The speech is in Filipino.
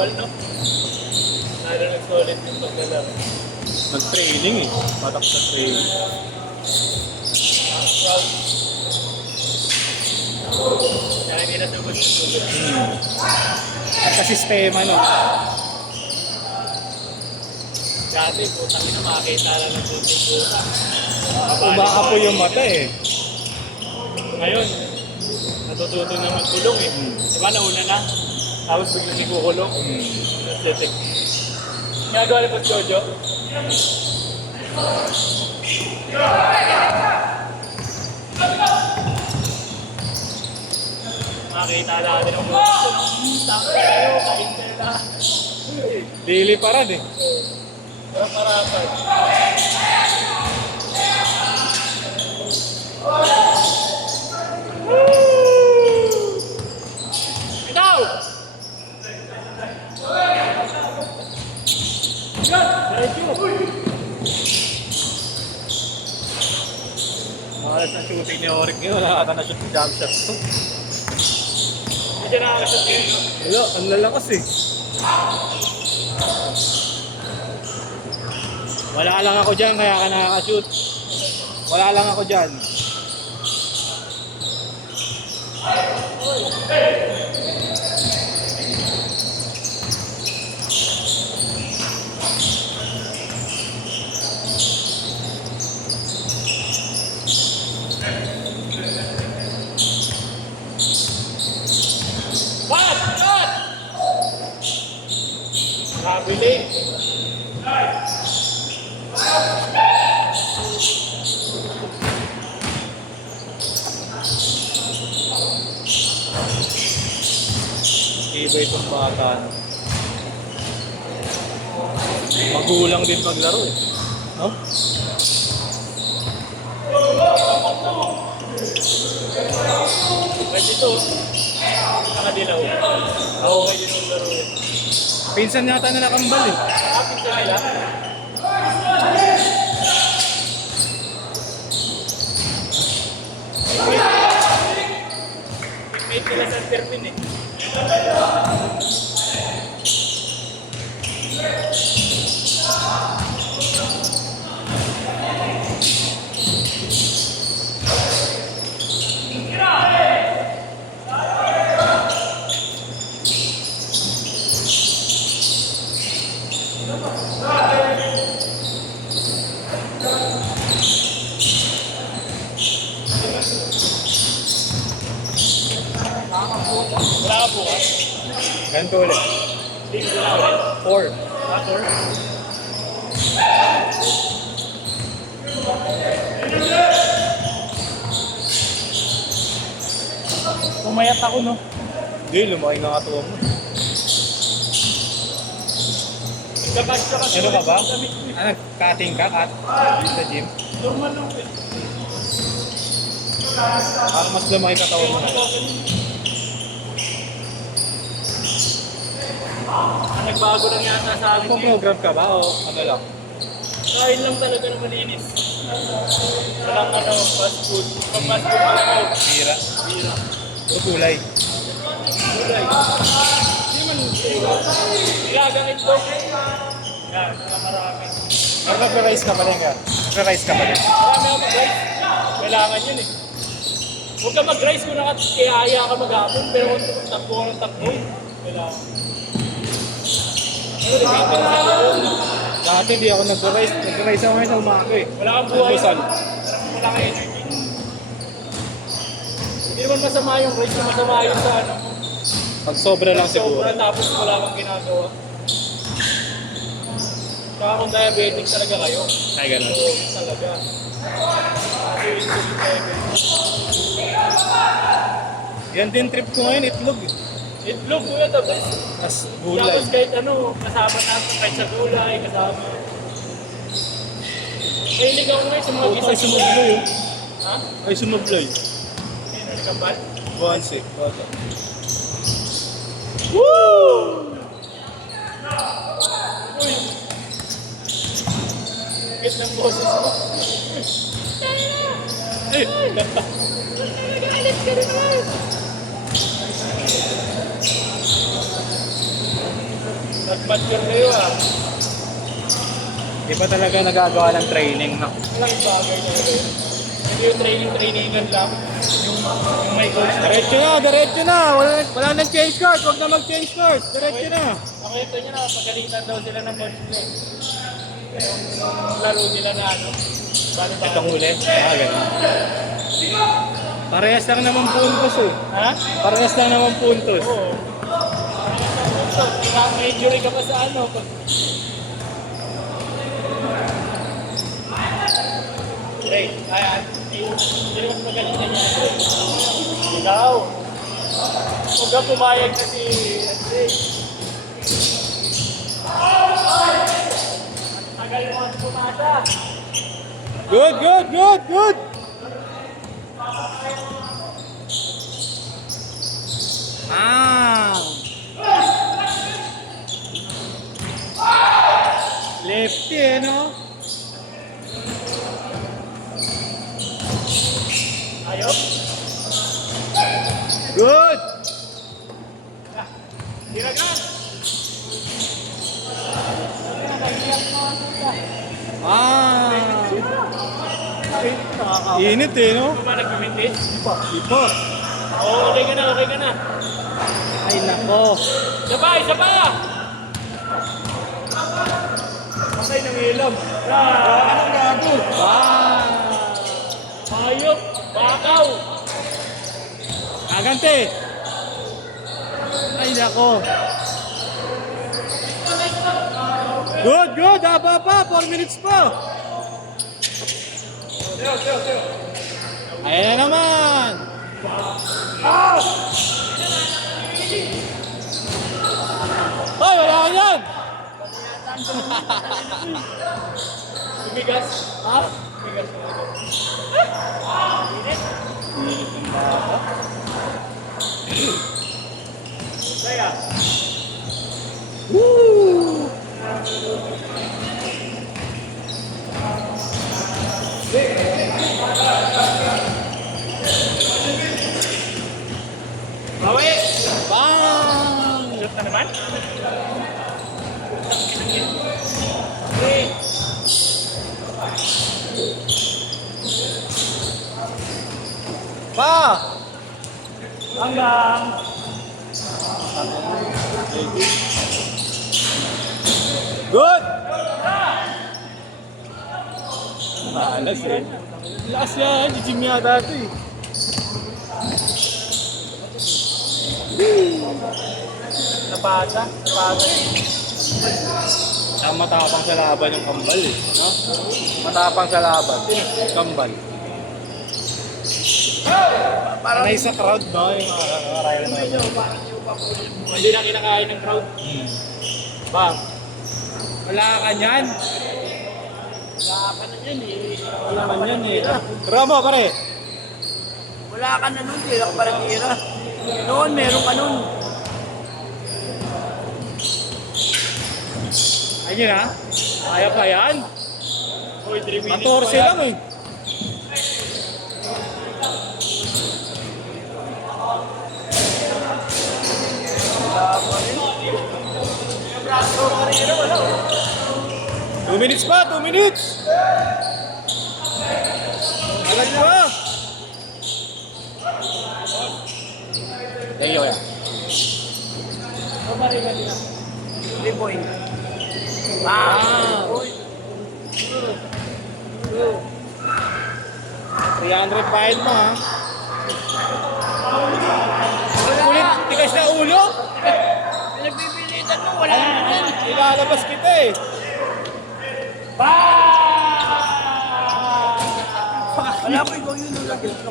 kambal, no? Lalo nag-solid yung paglalaro. Nag-training eh. Matak sa training. Proud. Kaya hindi na sugod. At sa sistema, no? Dati, putang ina, makakita lang ng puting-puta. Umaapo yung mata eh. Ngayon, natututo na magkulong eh. Diba, nauna na? Tapos biglang ikukulong. Aesthetic. Ginagawa ni Pag Jojo? Makakita natin ang mga tama kayo, kahintay na. Daily parad eh. Parapan. Bitaw! Thank you. Malas na shooting ni Oric yun. Wala ka na shoot ng jump shot to. Hindi siya nakakasot kayo. Wala, ang lalakas eh. Wala lang ako dyan kaya ka nakaka-shoot. Wala lang ako dyan. What? What? Nabili. Iba itong bata. Magulang din maglaro eh. No? Pwede ito. Nakadilaw. Ako kayo yung laro eh. Pinsan yata na nakambal eh. Kapit sa nila. Teammate nila sa Terpin eh. Wala ka po ka? Ganito ulit. Hindi ko na ulit. 4. Pastor? Pumayat ako no. Hindi, lumaki nga katuwa mo. Nagkabash ka kasi. Ano ka ba? Nag-cutting ka sa gym? Normal lang eh. Parang mas lumaki katawan mo. Nagbago lang yata sa akin. Program ka ba o ano lang? Kain lang talaga na malinis. Walang ano, fast food. Pag fast food ka lang ako. Bira. Bira. O kulay. Gulay. Hindi man. Ilagang itlog. Yan, marami. Mag-rice ka pa rin ka. Mag-rice ka pa rin. Marami ako mag-rice. Kailangan yun eh. Huwag ka mag-rice kung nakakaya ka mag-hapon. Pero kung takbo ka ng takbo, kailangan. Ano, nag-maintenance ako. Dati hindi ako nag-rice. Nag-rice ako ngayon sa umaga eh. Wala kang buhay. Almusal. Wala kang energy. Hindi naman masama yung rice, masama yung sa ano. Pag sobra lang siguro. Sobra tapos wala kang ginagawa. Saka kung diabetic talaga kayo. Ay, ganun. So, talaga. Kasi insulin diabetes. Yan din trip ko ngayon, itlog eh. Itlog kuya tapos. Tapos gulay. Tapos kahit ano, kasama natin kahit sa gulay, kasama. Mahilig ako ngayon sa mga Ay, gisa-gisa. sumubloy oh. Ha? Ay, sumubloy. Ayun, nagkambal. Once eh. Woo! Uy! Higit ng boses mo. Eh, ganda. Nagalit ka rin naman. mature kayo ah. Di pa talaga nagagawa ng training, no? Walang bagay talaga yun. Hindi yung trainingan lang. Yung may coach na. Diretso na. Wala nang change course. Huwag na mag-change course. Diretso na. Ako ito nyo na, pagkalitan daw sila ng coach nila. Yung laro nila na ano. Paano ba? Itong huli. Ganun. Parehas lang naman puntos eh. Ha? Parehas lang naman puntos. Oo. So, may injury ka pa sa ano. Hey, ayan. Hindi mas magalitan niya. Ikaw. Huwag ka pumayag na si Andre. Tagal mo ang pumasa. Good. Lefty eh, no? Ayop. Good! Hiragan. Init eh, no? Kung ba nagpimintis? Ipo. Oo, okay ka na. Ay, nako. Isa pa! Patay ng ilam. Anong gago? Hayop! Bakaw! Agante! Ay, nako. Good! Haba pa! 4 minutes pa! Ayan na naman! Hoy, wala ka yan! Tumigas? Ha? Tumigas. Kaya? Woo! Bawi! Bang! Shoot na naman? Okay. Pa! Hanggang! Good! Alas eh. Lakas yan. Jijim yata ito eh. Napasa. Ang matapang sa laban yung kambal eh. No? Matapang sa laban. Kambal. Panay sa crowd, no? Yung mga Ryan na yun. Hindi na kinakain ng crowd. Bang! Wala ka niyan. Wala ka na yan eh. Wala man yan eh. Ramo, pare. Wala ka na nun, kaya ka parang ira. Noon, meron ka nun. Ayun ha. Kaya pa yan. Uy, 3 minutes 14 lang eh. Two minutes pa, 2 minutes! Alag pa! Thank you, kuya. 3 point. Wow! 300 pa mo ha. Kulit, tigas na ulo. Pinagpipilitan mo, wala na yan. Ilalabas kita eh. Wala ko ikaw yun, lagyan ko.